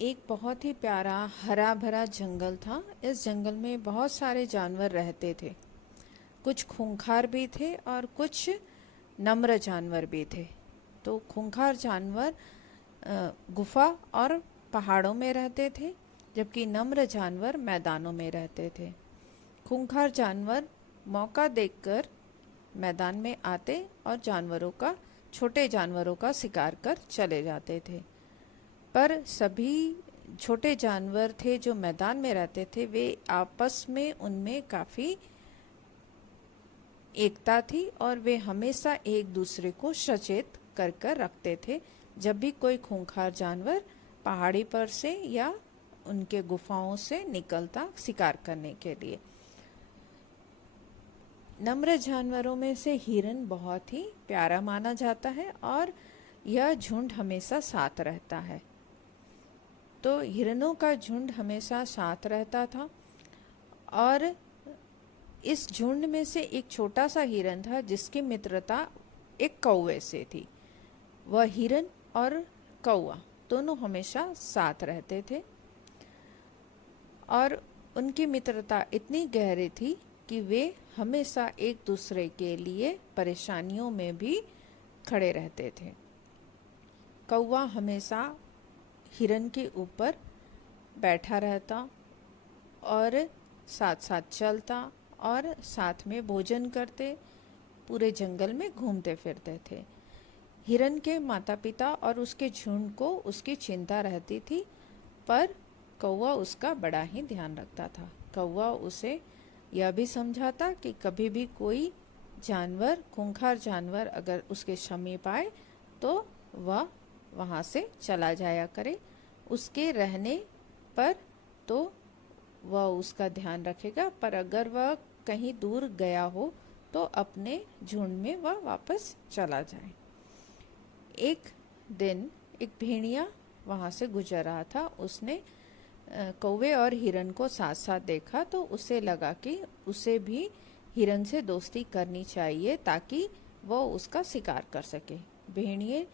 एक बहुत ही प्यारा हरा भरा जंगल था। इस जंगल में बहुत सारे जानवर रहते थे। कुछ खूंखार भी थे और कुछ नम्र जानवर भी थे। तो खूंखार जानवर गुफा और पहाड़ों में रहते थे, जबकि नम्र जानवर मैदानों में रहते थे। खूंखार जानवर मौका देखकर मैदान में आते और छोटे जानवरों का शिकार कर चले जाते थे। पर सभी छोटे जानवर थे जो मैदान में रहते थे, वे आपस में उनमें काफ़ी एकता थी और वे हमेशा एक दूसरे को सचेत कर कर रखते थे जब भी कोई खूंखार जानवर पहाड़ी पर से या उनके गुफाओं से निकलता शिकार करने के लिए। नम्र जानवरों में से हिरन बहुत ही प्यारा माना जाता है और यह झुंड हमेशा साथ रहता है। तो हिरणों का झुंड हमेशा साथ रहता था और इस झुंड में से एक छोटा सा हिरन था जिसकी मित्रता एक कौवे से थी। वह हिरन और कौवा दोनों हमेशा साथ रहते थे और उनकी मित्रता इतनी गहरी थी कि वे हमेशा एक दूसरे के लिए परेशानियों में भी खड़े रहते थे। कौवा हमेशा हिरन के ऊपर बैठा रहता और साथ साथ चलता और साथ में भोजन करते पूरे जंगल में घूमते फिरते थे। हिरन के माता पिता और उसके झुंड को उसकी चिंता रहती थी, पर कौवा उसका बड़ा ही ध्यान रखता था। कौवा उसे यह भी समझाता कि कभी भी कोई जानवर, खूंखार जानवर अगर उसके समीप आए तो वह वहाँ से चला जाया करे। उसके रहने पर तो वह उसका ध्यान रखेगा, पर अगर वह कहीं दूर गया हो तो अपने झुंड में वह वापस चला जाए। एक दिन एक भेड़िया वहाँ से गुजर रहा था। उसने कौवे और हिरन को साथ साथ देखा तो उसे लगा कि उसे भी हिरन से दोस्ती करनी चाहिए ताकि वह उसका शिकार कर सके। भेड़िए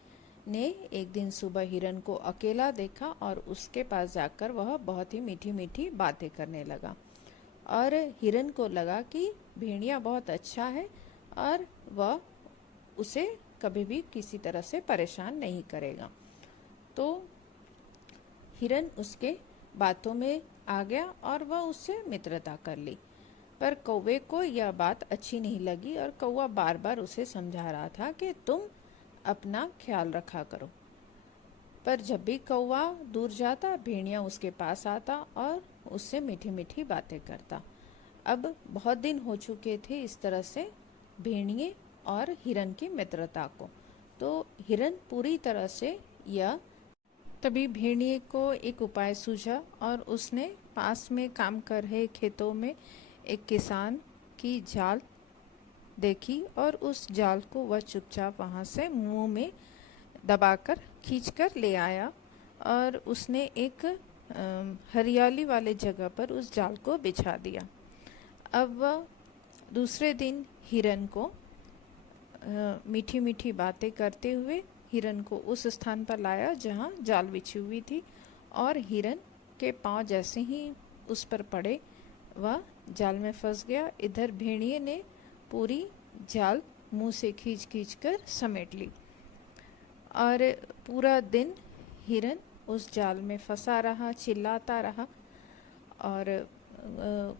ने एक दिन सुबह हिरन को अकेला देखा और उसके पास जाकर वह बहुत ही मीठी मीठी बातें करने लगा और हिरन को लगा कि भेड़िया बहुत अच्छा है और वह उसे कभी भी किसी तरह से परेशान नहीं करेगा। तो हिरन उसके बातों में आ गया और वह उससे मित्रता कर ली। पर कौवे को यह बात अच्छी नहीं लगी और कौवा बार बार उसे समझा रहा था कि तुम अपना ख्याल रखा करो। पर जब भी कौवा दूर जाता, भेड़िया उसके पास आता और उससे मीठी मीठी बातें करता। अब बहुत दिन हो चुके थे इस तरह से भेड़िए और हिरन की मित्रता को। तो हिरन पूरी तरह से यह तभी भेड़िए को एक उपाय सूझा और उसने पास में काम कर रहे खेतों में एक किसान की जाल देखी और उस जाल को वह चुपचाप वहाँ से मुंह में दबाकर खींचकर ले आया और उसने एक हरियाली वाले जगह पर उस जाल को बिछा दिया। अब वह दूसरे दिन हिरन को मीठी मीठी बातें करते हुए हिरन को उस स्थान पर लाया जहाँ जाल बिछी हुई थी और हिरन के पांव जैसे ही उस पर पड़े वह जाल में फंस गया। इधर भेड़िए ने पूरी जाल मुंह से खींच खींच कर समेट ली और पूरा दिन हिरन उस जाल में फंसा रहा, चिल्लाता रहा और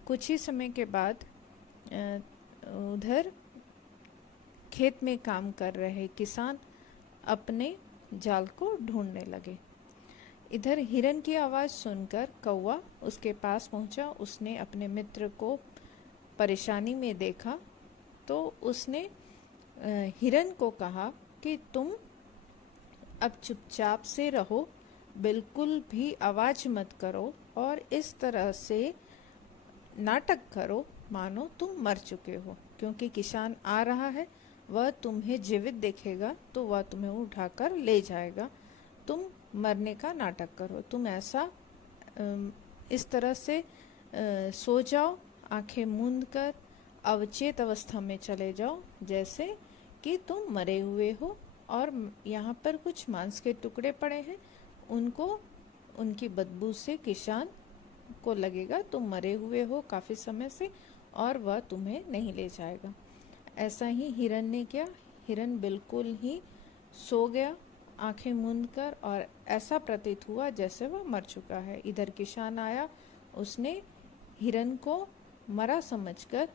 कुछ ही समय के बाद उधर खेत में काम कर रहे किसान अपने जाल को ढूंढने लगे। इधर हिरन की आवाज़ सुनकर कौवा उसके पास पहुंचा। उसने अपने मित्र को परेशानी में देखा तो उसने हिरन को कहा कि तुम अब चुपचाप से रहो, बिल्कुल भी आवाज़ मत करो और इस तरह से नाटक करो मानो तुम मर चुके हो, क्योंकि किसान आ रहा है, वह तुम्हें जीवित देखेगा तो वह तुम्हें उठाकर ले जाएगा। तुम मरने का नाटक करो, तुम ऐसा इस तरह से सो जाओ, आंखें मूंद कर अवचेत अवस्था में चले जाओ जैसे कि तुम मरे हुए हो और यहाँ पर कुछ मांस के टुकड़े पड़े हैं, उनको उनकी बदबू से किसान को लगेगा तुम मरे हुए हो काफ़ी समय से और वह तुम्हें नहीं ले जाएगा। ऐसा ही हिरन ने किया। हिरन बिल्कुल ही सो गया आंखें मूंद कर, और ऐसा प्रतीत हुआ जैसे वह मर चुका है। इधर किसान आया, उसने हिरन को मरा समझकर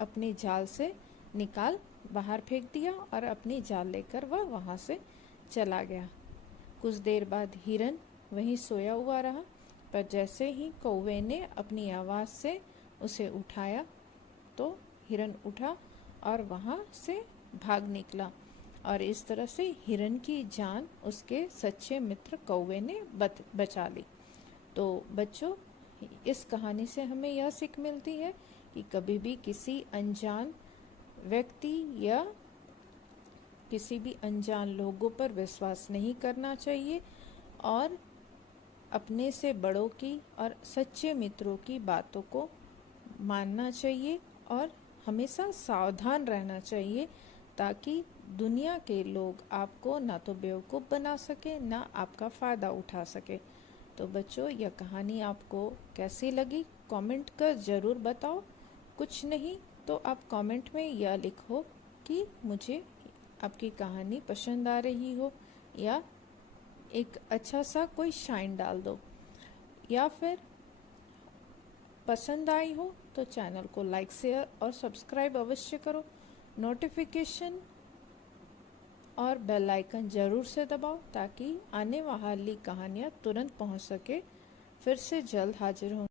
अपनी जाल से निकाल बाहर फेंक दिया और अपनी जाल लेकर वह वहाँ से चला गया। कुछ देर बाद हिरन वहीं सोया हुआ रहा, पर जैसे ही कौवे ने अपनी आवाज़ से उसे उठाया तो हिरन उठा और वहाँ से भाग निकला, और इस तरह से हिरन की जान उसके सच्चे मित्र कौवे ने बचा ली। तो बच्चों, इस कहानी से हमें यह सीख मिलती है कि कभी भी किसी अनजान व्यक्ति या किसी भी अनजान लोगों पर विश्वास नहीं करना चाहिए, और अपने से बड़ों की और सच्चे मित्रों की बातों को मानना चाहिए और हमेशा सावधान रहना चाहिए, ताकि दुनिया के लोग आपको ना तो बेवकूफ़ बना सके ना आपका फ़ायदा उठा सके। तो बच्चों, यह कहानी आपको कैसी लगी कमेंट कर ज़रूर बताओ। कुछ नहीं तो आप कमेंट में यह लिखो कि मुझे आपकी कहानी पसंद आ रही हो, या एक अच्छा सा कोई शाइन डाल दो, या फिर पसंद आई हो तो चैनल को लाइक शेयर और सब्सक्राइब अवश्य करो। नोटिफिकेशन और बेल आइकन ज़रूर से दबाओ ताकि आने वाली कहानियाँ तुरंत पहुँच सके। फिर से जल्द हाजिर होंगे।